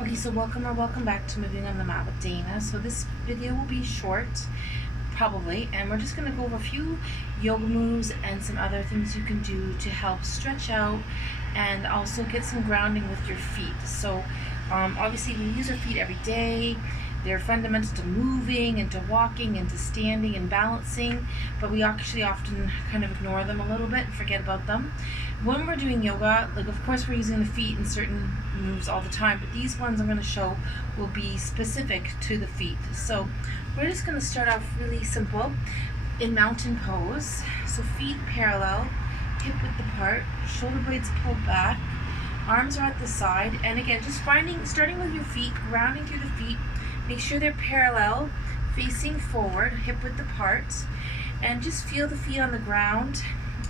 Okay, so welcome or welcome back to Moving on the Mat with Dana. So this video will be short, probably, and we're just going to go over a few yoga moves and some other things you can do to help stretch out and also get some grounding with your feet. So obviously we use our feet every day. They're fundamental to moving and to walking and to standing and balancing, but we actually often kind of ignore them a little bit and forget about them. When we're doing yoga, like of course we're using the feet in certain moves all the time, but these ones I'm going to show will be specific to the feet. So we're just going to start off really simple in mountain pose. So feet parallel, hip width apart, shoulder blades pulled back, arms are at the side, and again just starting with your feet, grounding through the feet. Make sure they're parallel, facing forward, hip width apart, and just feel the feet on the ground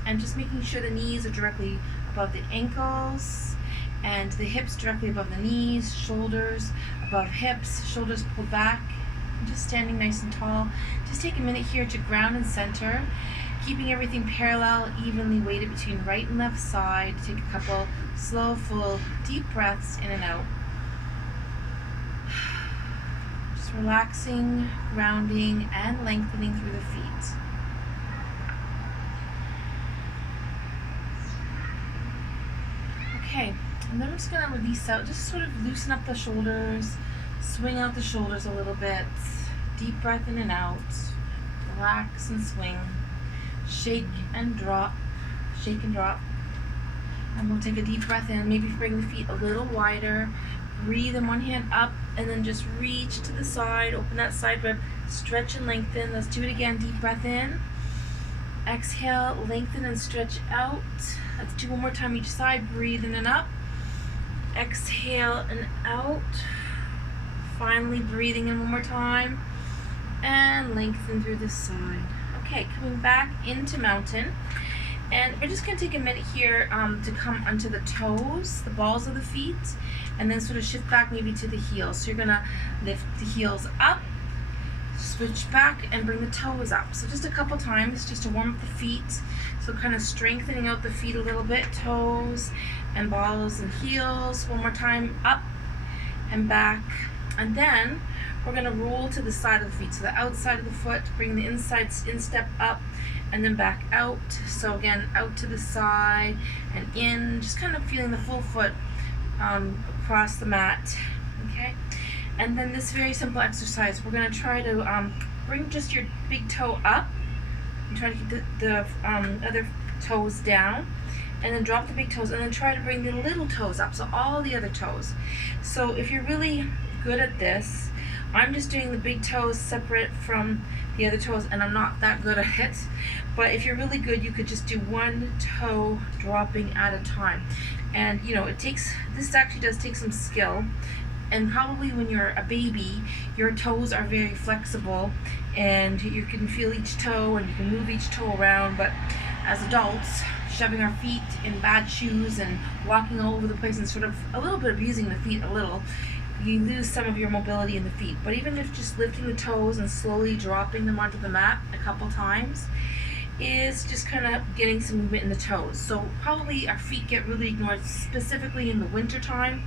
and just making sure the knees are directly above the ankles and the hips directly above the knees, shoulders above hips, shoulders pulled back, and just standing nice and tall. Just take a minute here to ground and center, keeping everything parallel, evenly weighted between right and left side. Take a couple slow, full, deep breaths in and out. Relaxing, grounding, and lengthening through the feet. Okay, and then I'm just going to release out, just sort of loosen up the shoulders, swing out the shoulders a little bit, deep breath in and out, relax and swing, shake and drop, shake and drop. And we'll take a deep breath in, maybe bring the feet a little wider, breathe in one hand up, and then just reach to the side, open that side rib, stretch and lengthen. Let's do it again. Deep breath in, exhale, lengthen and stretch out. Let's do one more time each side. Breathe in and up, exhale and out. Finally breathing in one more time and lengthen through the side. Okay, coming back into mountain. And we're just going to take a minute here to come onto the toes, the balls of the feet, and then sort of shift back maybe to the heels. So you're going to lift the heels up, switch back, and bring the toes up. So just a couple times just to warm up the feet. So kind of strengthening out the feet a little bit, toes and balls and heels. One more time, up and back. And then we're going to roll to the side of the feet. So the outside of the foot, bring the instep up, and then back out. So again, out to the side and in, just kind of feeling the full foot across the mat. Okay, and then this very simple exercise, we're going to try to bring just your big toe up and try to keep the other toes down, and then drop the big toes, and then try to bring the little toes up, so all the other toes. So if you're really good at this, I'm just doing the big toes separate from the other toes, and I'm not that good at it. But if you're really good, you could just do one toe dropping at a time. And you know, this actually does take some skill. And probably when you're a baby, your toes are very flexible and you can feel each toe and you can move each toe around. But as adults, shoving our feet in bad shoes and walking all over the place and sort of a little bit abusing the feet a little, you lose some of your mobility in the feet. But even if just lifting the toes and slowly dropping them onto the mat a couple times is just kind of getting some movement in the toes. So probably our feet get really ignored, specifically in the winter time,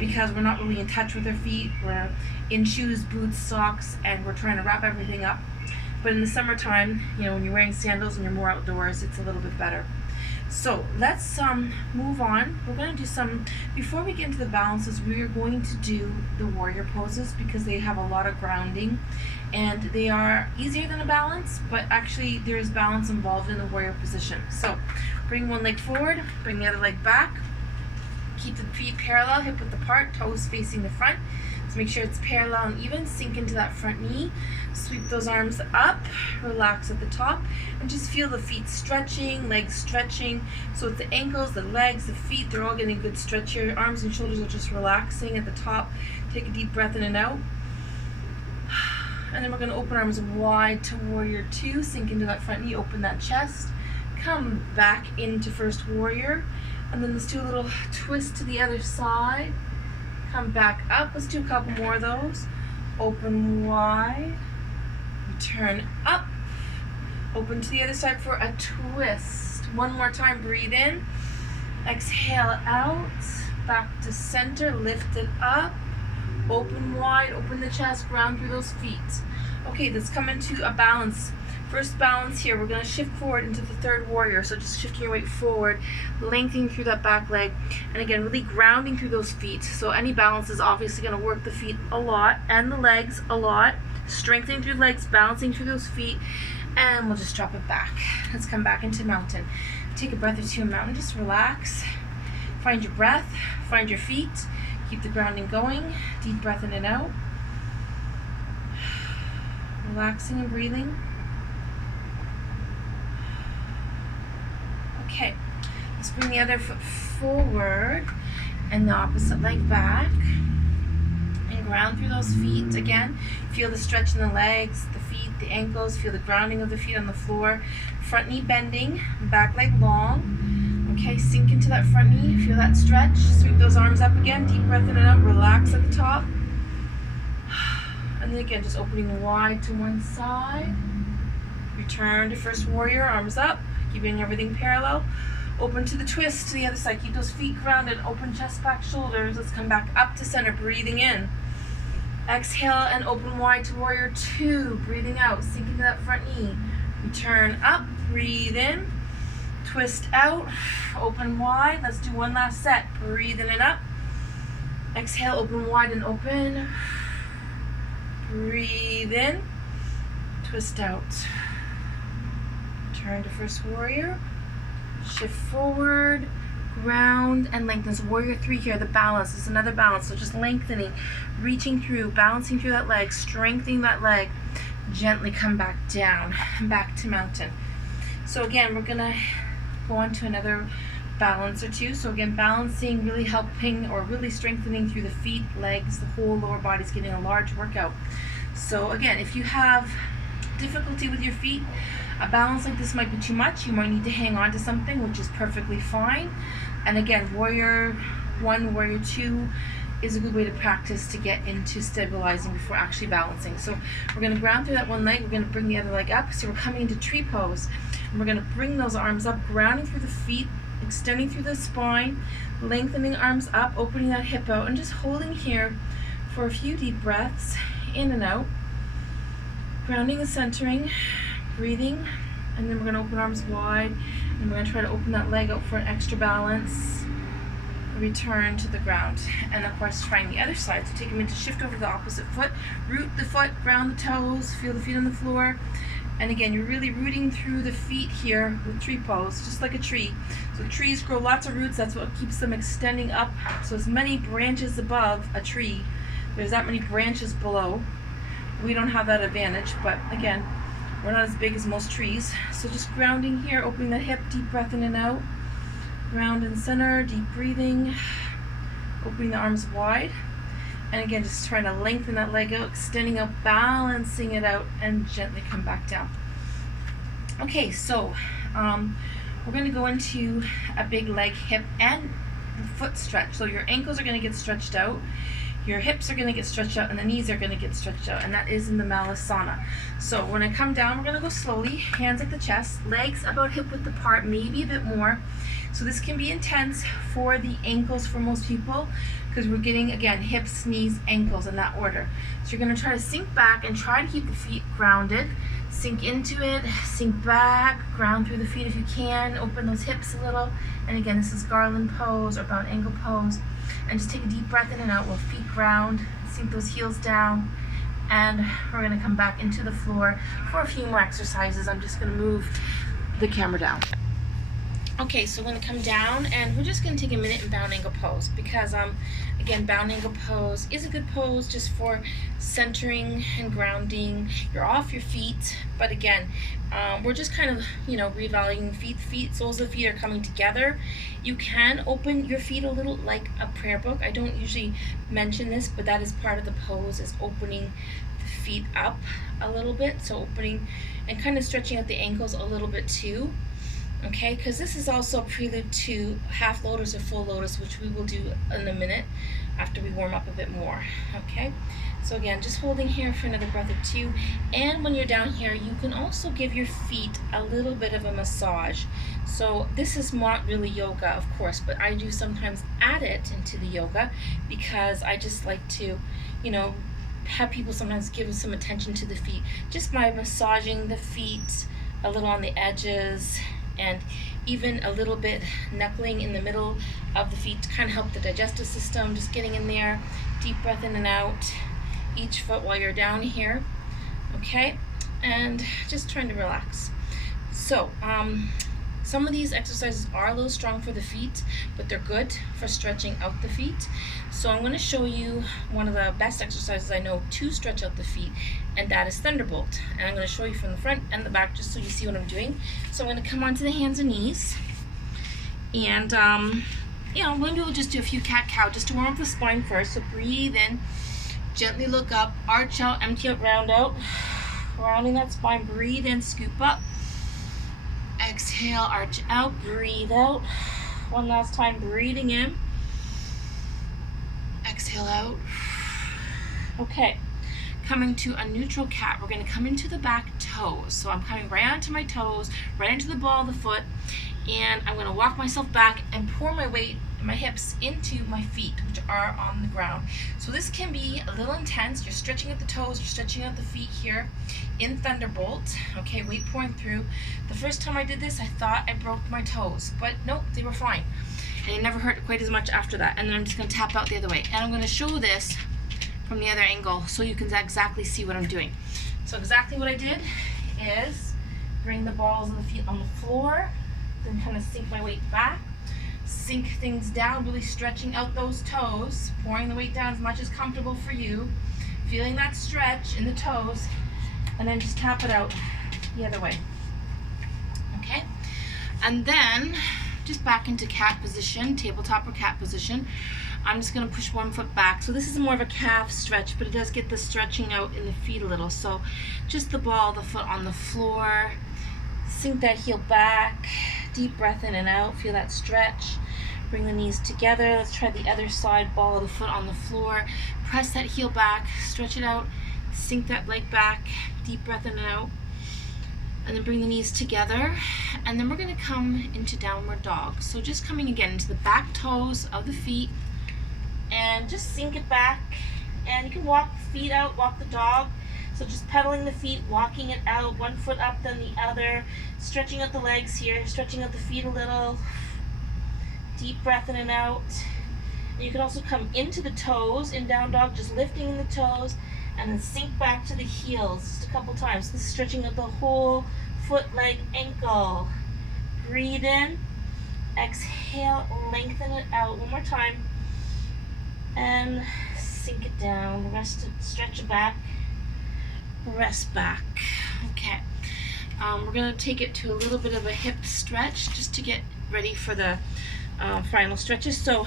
because we're not really in touch with our feet. We're in shoes, boots, socks, and we're trying to wrap everything up. But in the summertime, you know, when you're wearing sandals and you're more outdoors, it's a little bit better. So let's move on. We're going to do some, before we get into the balances, we are going to do the warrior poses because they have a lot of grounding and they are easier than a balance, but actually there is balance involved in the warrior position. So bring one leg forward, bring the other leg back, keep the feet parallel, hip width apart, toes facing the front. So make sure it's parallel and even, sink into that front knee, sweep those arms up, relax at the top, and just feel the feet stretching, legs stretching. So it's the ankles, the legs, the feet, they're all getting a good stretch here. Arms and shoulders are just relaxing at the top. Take a deep breath in and out. And then we're going to open arms wide to warrior two, sink into that front knee, open that chest, come back into first warrior, and then let's do a little twist to the other side. Come back up. Let's do a couple more of those. Open wide. Turn up. Open to the other side for a twist. One more time. Breathe in. Exhale out. Back to center. Lift it up. Open wide, open the chest, ground through those feet. Okay, let's come into a balance. First balance here, we're gonna shift forward into the third warrior. So just shifting your weight forward, lengthening through that back leg. And again, really grounding through those feet. So any balance is obviously gonna work the feet a lot and the legs a lot. Strengthening through the legs, balancing through those feet. And we'll just drop it back. Let's come back into mountain. Take a breath or two in mountain, just relax. Find your breath, find your feet. Keep the grounding going. Deep breath in and out. Relaxing and breathing. Okay, let's bring the other foot forward and the opposite leg back. And ground through those feet again. Feel the stretch in the legs, the feet, the ankles. Feel the grounding of the feet on the floor. Front knee bending, back leg long. Okay, sink into that front knee. Feel that stretch. Sweep those arms up again. Deep breath in and out. Relax at the top. And then again, just opening wide to one side. Return to first warrior, arms up. Keeping everything parallel. Open to the twist to the other side. Keep those feet grounded. Open chest, back, shoulders. Let's come back up to center. Breathing in. Exhale and open wide to warrior two. Breathing out. Sink into that front knee. Return up. Breathe in. Twist out. Open wide. Let's do one last set. Breathe in and up. Exhale. Open wide and open. Breathe in. Twist out. Turn to first warrior. Shift forward, ground, and lengthen. So warrior three here, the balance. This is another balance. So just lengthening, reaching through, balancing through that leg, strengthening that leg. Gently come back down, back to mountain. So again, we're gonna go on to another balance or two. So again, balancing, really helping or really strengthening through the feet, legs, the whole lower body's getting a large workout. So again, if you have difficulty with your feet, a balance like this might be too much. You might need to hang on to something, which is perfectly fine. And again, warrior one, warrior two is a good way to practice to get into stabilizing before actually balancing. So we're going to ground through that one leg. We're going to bring the other leg up. So we're coming into tree pose. And we're going to bring those arms up, grounding through the feet, extending through the spine, lengthening arms up, opening that hip out, and just holding here for a few deep breaths in and out. Grounding and centering. Breathing, and then we're going to open arms wide, and we're going to try to open that leg out for an extra balance. Return to the ground, and of course trying the other side. So take a minute to shift over the opposite foot, root the foot, ground the toes, feel the feet on the floor. And again, you're really rooting through the feet here with tree pose, just like a tree. So trees grow lots of roots. That's what keeps them extending up. So as many branches above a tree, there's that many branches below. We don't have that advantage, but again, we're not as big as most trees. So just grounding here, opening the hip, deep breath in and out. Ground and center, deep breathing. Opening the arms wide. And again, just trying to lengthen that leg out, extending out, balancing it out, and gently come back down. Okay, so we're going to go into a big leg, hip, and foot stretch. So your ankles are going to get stretched out. Your hips are going to get stretched out, and the knees are going to get stretched out, and that is in the Malasana. So when I come down, we're going to go slowly, hands at the chest, legs about hip width apart, maybe a bit more. So this can be intense for the ankles for most people, because we're getting, again, hips, knees, ankles in that order. So you're going to try to sink back and try to keep the feet grounded. Sink into it, sink back, ground through the feet if you can, open those hips a little. And again, this is Garland pose or bound ankle pose. And just take a deep breath in and out while feet ground, sink those heels down, and we're going to come back into the floor for a few more exercises. I'm just going to move the camera down. Okay, so we're going to come down, and we're just going to take a minute in bound ankle pose, because again, bound ankle pose is a good pose just for centering and grounding. You're off your feet, but again, we're just kind of, reevaluating feet, soles of the feet are coming together. You can open your feet a little like a prayer book. I don't usually mention this, but that is part of the pose, is opening the feet up a little bit. So opening and kind of stretching out the ankles a little bit too. Okay, because this is also a prelude to half lotus or full lotus, which we will do in a minute after we warm up a bit more. Okay, so again, just holding here for another breath or two. And when you're down here, you can also give your feet a little bit of a massage. So this is not really yoga, of course, but I do sometimes add it into the yoga, because I just like to you know, have people sometimes give some attention to the feet just by massaging the feet a little on the edges, and even a little bit knuckling in the middle of the feet to kind of help the digestive system, just getting in there. Deep breath in and out each foot while you're down here, okay? And just trying to relax. So some of these exercises are a little strong for the feet, but they're good for stretching out the feet. So I'm going to show you one of the best exercises I know to stretch out the feet, and that is Thunderbolt. And I'm going to show you from the front and the back just so you see what I'm doing. So I'm going to come onto the hands and knees, and maybe we'll just do a few cat-cow just to warm up the spine first. So breathe in, gently look up, arch out, empty out, round out, rounding that spine. Breathe in, scoop up. Exhale, arch out, breathe out. One last time, breathing in. Exhale out. Okay, coming to a neutral cat. We're going to come into the back toes. So I'm coming right onto my toes, right into the ball of the foot, and I'm going to walk myself back and pour my weight, my hips into my feet, which are on the ground. So this can be a little intense. You're stretching out the toes, you're stretching out the feet here in Thunderbolt. Okay, weight pouring through. The first time I did this, I thought I broke my toes, but nope, they were fine. And it never hurt quite as much after that. And then I'm just going to tap out the other way. And I'm going to show this from the other angle so you can exactly see what I'm doing. So exactly what I did is bring the balls of the feet on the floor, then kind of sink my weight back, sink things down, really stretching out those toes, pouring the weight down as much as comfortable for you, feeling that stretch in the toes, and then just tap it out the other way. Okay? And then just back into cat position, tabletop or cat position. I'm just going to push one foot back. So this is more of a calf stretch, but it does get the stretching out in the feet a little. So just the ball of the foot on the floor. Sink that heel back. Deep breath in and out. Feel that stretch. Bring the knees together. Let's try the other side. Ball of the foot on the floor. Press that heel back. Stretch it out. Sink that leg back. Deep breath in and out. And then bring the knees together. And then we're going to come into downward dog. So just coming again into the back toes of the feet. And just sink it back. And you can walk the feet out, walk the dog. So just pedaling the feet, walking it out, one foot up then the other, stretching out the legs here, stretching out the feet a little. Deep breath in and out. And you can also come into the toes in down dog, just lifting in the toes, and then sink back to the heels just a couple times. This is stretching out the whole foot, leg, ankle. Breathe in, exhale, lengthen it out. One more time. And sink it down. Rest it, stretch it back. Rest back. Okay. We're going to take it to a little bit of a hip stretch just to get ready for the final stretches. So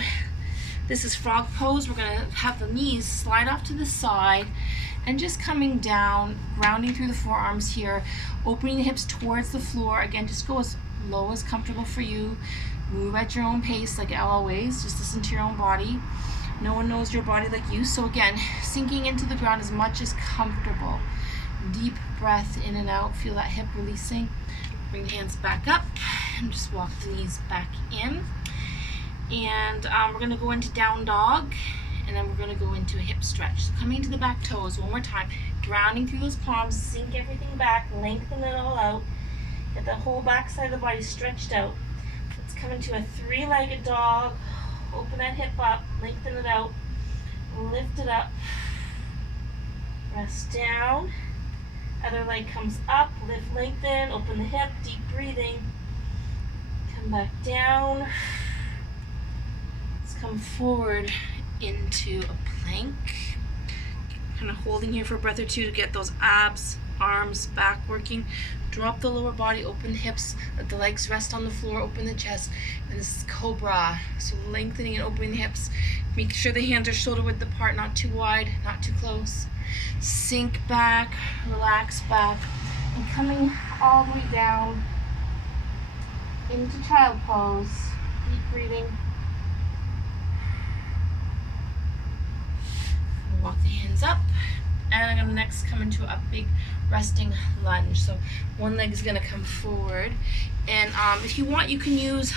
this is frog pose. We're going to have the knees slide off to the side and just coming down, grounding through the forearms here, opening the hips towards the floor. Again, just go as low as comfortable for you. Move at your own pace like always. Just listen to your own body. No one knows your body like you. So again, sinking into the ground as much as comfortable. Deep breath in and out. Feel that hip releasing. Bring the hands back up and just walk the knees back in. And we're going to go into down dog, and then we're going to go into a hip stretch. So coming to the back toes one more time. Grounding through those palms. Sink everything back. Lengthen it all out. Get the whole back side of the body stretched out. Let's come into a three-legged dog. Open that hip up, lengthen it out, lift it up, rest down, other leg comes up, lift, lengthen, open the hip, deep breathing, come back down, let's come forward into a plank, kind of holding here for a breath or two to get those abs, arms, back working. Drop the lower body, open the hips, let the legs rest on the floor, open the chest, and this is cobra. So lengthening and opening the hips. Make sure the hands are shoulder width apart, not too wide, not too close. Sink back, relax back, and coming all the way down into child pose. Deep breathing. Walk the hands up. And I'm going to next come into a big resting lunge. So one leg is going to come forward. And if you want, you can use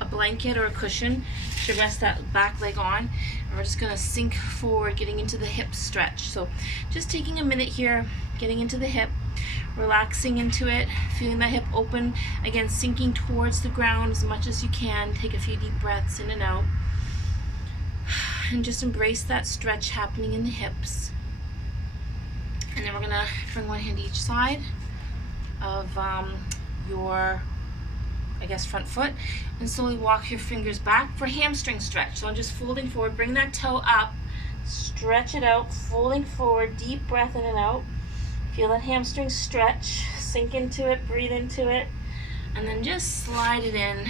a blanket or a cushion to rest that back leg on. And we're just gonna sink forward, getting into the hip stretch. So just taking a minute here, getting into the hip, relaxing into it, feeling that hip open. Again, sinking towards the ground as much as you can. Take a few deep breaths in and out. And just embrace that stretch happening in the hips. And then we're gonna bring one hand to each side of your, I guess, front foot, and slowly walk your fingers back for hamstring stretch. So I'm just folding forward, bring that toe up, stretch it out, folding forward, deep breath in and out. Feel that hamstring stretch, sink into it, breathe into it, and then just slide it in,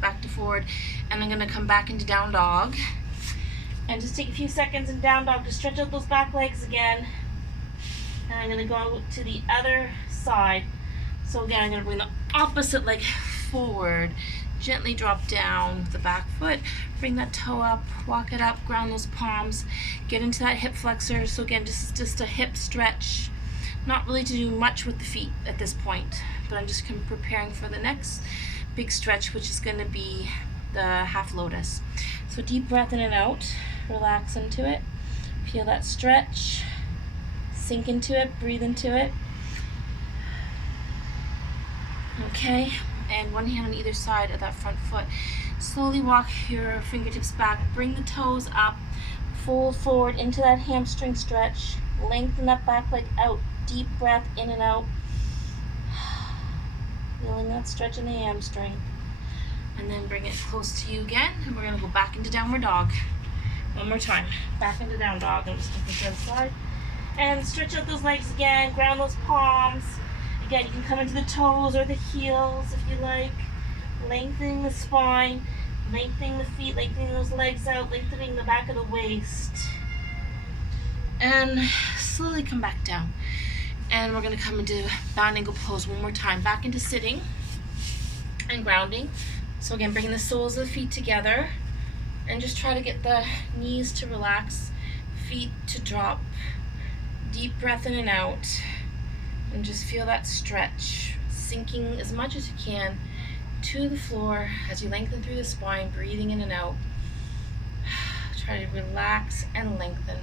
back to forward. And I'm gonna come back into down dog. And just take a few seconds in down dog to stretch out those back legs again. And I'm gonna go to the other side. So again, I'm gonna bring the opposite leg forward, gently drop down with the back foot, bring that toe up, walk it up, ground those palms, get into that hip flexor. So again, just a hip stretch. Not really to do much with the feet at this point, but I'm just preparing for the next big stretch, which is gonna be the half lotus. So deep breath in and out, relax into it, feel that stretch, sink into it, breathe into it. Okay, and one hand on either side of that front foot. Slowly walk your fingertips back, bring the toes up, fold forward into that hamstring stretch, lengthen that back leg out, deep breath in and out, feeling that stretch in the hamstring. And then bring it close to you again, and we're gonna go back into downward dog. One more time, back into down dog. I'm just looking to the side. And stretch out those legs again, ground those palms. Again, you can come into the toes or the heels if you like. Lengthening the spine, lengthening the feet, lengthening those legs out, lengthening the back of the waist. And slowly come back down. And we're gonna come into bound ankle pose one more time. Back into sitting and grounding. So again, bringing the soles of the feet together and just try to get the knees to relax, feet to drop. Deep breath in and out, and just feel that stretch, sinking as much as you can to the floor as you lengthen through the spine, breathing in and out. Try to relax and lengthen.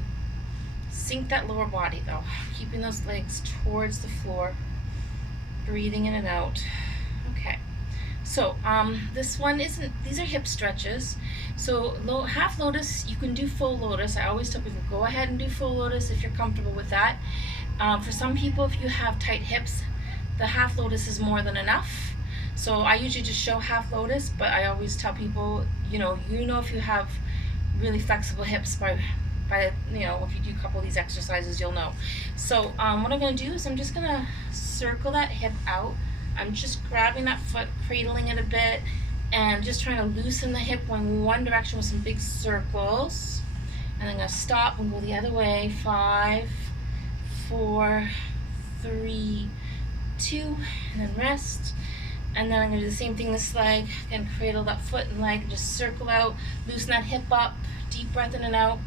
Sink that lower body though, keeping those legs towards the floor, breathing in and out. Okay. So this one these are hip stretches. So half lotus, you can do full lotus. I always tell people, go ahead and do full lotus if you're comfortable with that. For some people, if you have tight hips, the half lotus is more than enough. So I usually just show half lotus, but I always tell people, you know if you have really flexible hips by if you do a couple of these exercises, you'll know. So what I'm gonna do is I'm just gonna circle that hip out. I'm just grabbing that foot, cradling it a bit, and just trying to loosen the hip going one direction with some big circles. And I'm gonna stop and go the other way. 5, 4, 3, 2, and then rest. And then I'm gonna do the same thing this leg. Again, cradle that foot and leg, and just circle out, loosen that hip up, deep breath in and out.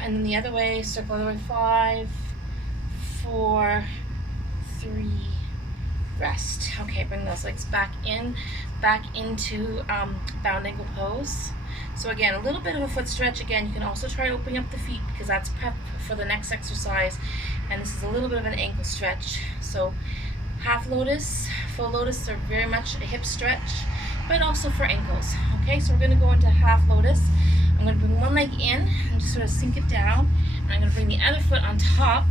And then the other way, circle the other way. 5, 4, 3, rest. Okay, bring those legs back into bound ankle pose. So again, a little bit of a foot stretch. Again, you can also try opening up the feet because that's prep for the next exercise. And this is a little bit of an ankle stretch. So half lotus, full lotus are very much a hip stretch, but also for ankles. Okay, so we're gonna go into half lotus. I'm gonna bring one leg in and just sort of sink it down. And I'm gonna bring the other foot on top.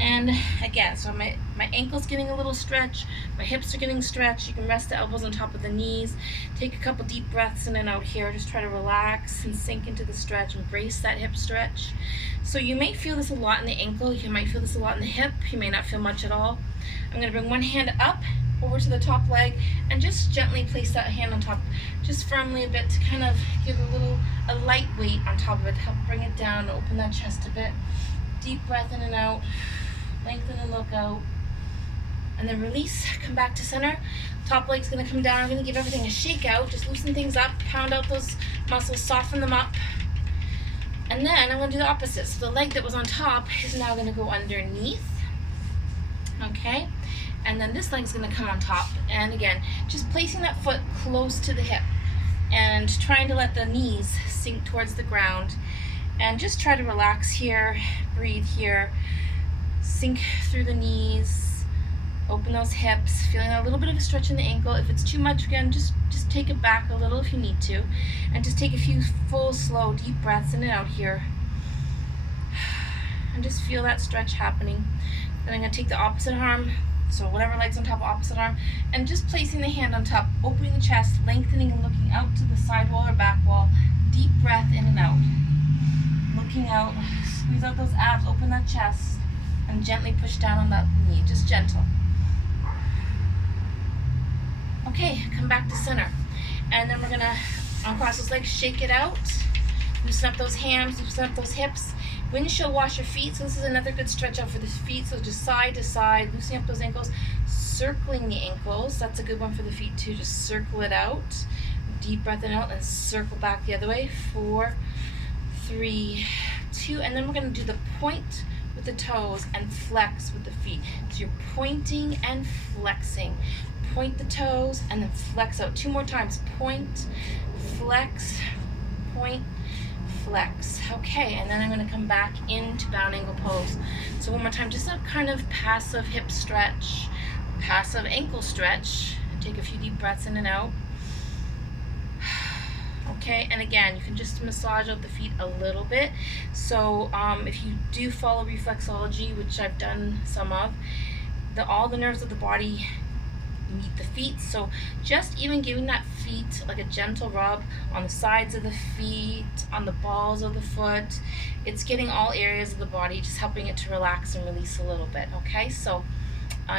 And again, so my ankle's getting a little stretch, my hips are getting stretched. You can rest the elbows on top of the knees. Take a couple deep breaths in and out here. Just try to relax and sink into the stretch, embrace that hip stretch. So you may feel this a lot in the ankle, you might feel this a lot in the hip, you may not feel much at all. I'm gonna bring one hand up over to the top leg and just gently place that hand on top, just firmly a bit to kind of give a light weight on top of it, to help bring it down, open that chest a bit. Deep breath in and out. Lengthen and look out, and then release, come back to center. Top leg's gonna come down. I'm gonna give everything a shake out, just loosen things up, pound out those muscles, soften them up. And then I'm gonna do the opposite. So the leg that was on top is now gonna go underneath. Okay, And then this leg is going to come on top. And again, just placing that foot close to the hip and trying to let the knees sink towards the ground. And just try to relax here, breathe here, sink through the knees, open those hips, feeling a little bit of a stretch in the ankle. If it's too much, again, just take it back a little if you need to. And just take a few full, slow, deep breaths in and out here. And just feel that stretch happening. Then I'm going to take the opposite arm, so whatever leg's on top of opposite arm, and just placing the hand on top, opening the chest, lengthening and looking out to the side wall or back wall. Deep breath in and out. Looking out, squeeze out those abs, open that chest, and gently push down on that knee, just gentle. Okay, come back to center. And then we're gonna uncross those legs, shake it out, loosen up those hams, loosen up those hips. Windshield washer feet, so this is another good stretch out for the feet, so just side to side, loosening up those ankles, circling the ankles. That's a good one for the feet too, just circle it out. Deep breath in out and circle back the other way. 4, 3, 2, and then we're going to do the point with the toes and flex with the feet. So you're pointing and flexing. Point the toes and then flex out. 2 more times. Point, flex, point, flex. Okay, and then I'm going to come back into bound angle pose. So one more time, just a kind of passive hip stretch, passive ankle stretch. Take a few deep breaths in and out. Okay, and again, you can just massage out the feet a little bit. So if you do follow reflexology, which I've done some of, all the nerves of the body meet the feet. So just even giving that feet like a gentle rub on the sides of the feet, on the balls of the foot, it's getting all areas of the body, just helping it to relax and release a little bit. Okay, so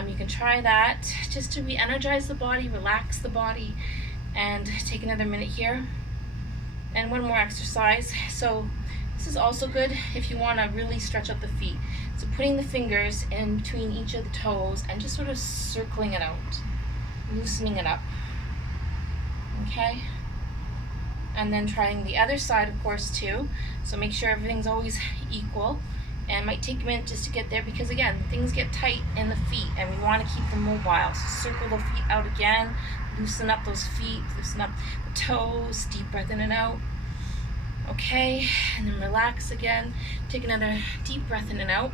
you can try that just to re-energize the body, relax the body, and take another minute here. And one more exercise. So this is also good if you want to really stretch out the feet. So putting the fingers in between each of the toes and just sort of circling it out, loosening it up. Okay? And then trying the other side, of course, too. So make sure everything's always equal. And it might take a minute just to get there because, again, things get tight in the feet and we want to keep them mobile. So circle the feet out again, loosen up those feet, loosen up the toes, deep breath in and out. Okay, and then relax again. Take another deep breath in and out.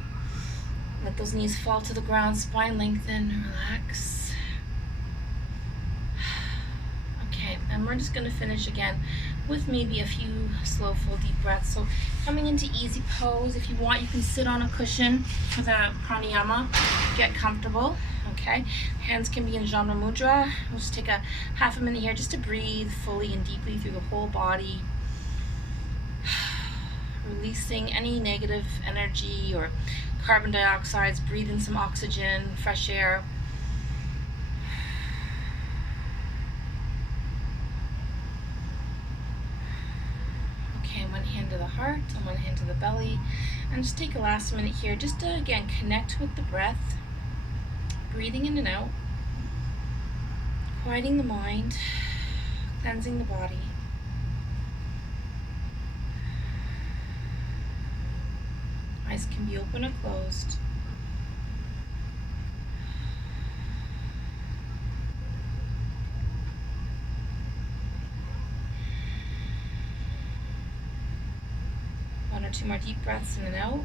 Let those knees fall to the ground, spine lengthen, relax. Okay, and we're just going to finish again with maybe a few slow, full, deep breaths. So coming into easy pose. If you want, you can sit on a cushion for the pranayama. Get comfortable. Okay, hands can be in Jana Mudra. We'll just take a half a minute here just to breathe fully and deeply through the whole body. Releasing any negative energy or carbon dioxides. Breathe in some oxygen, fresh air. Okay, one hand to the heart and one hand to the belly. And just take a last minute here just to, again, connect with the breath. Breathing in and out. Quieting the mind. Cleansing the body. Eyes can be open or closed. One or two more deep breaths in and out.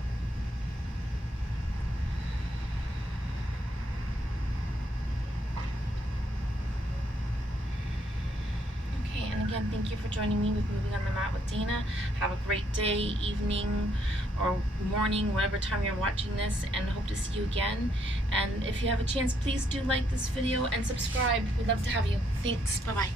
Again, thank you for joining me with Moving on the Mat with Dana. Have a great day, evening, or morning, whatever time you're watching this, and hope to see you again. And if you have a chance, please do like this video and subscribe. We'd love to have you. Thanks. Bye-bye.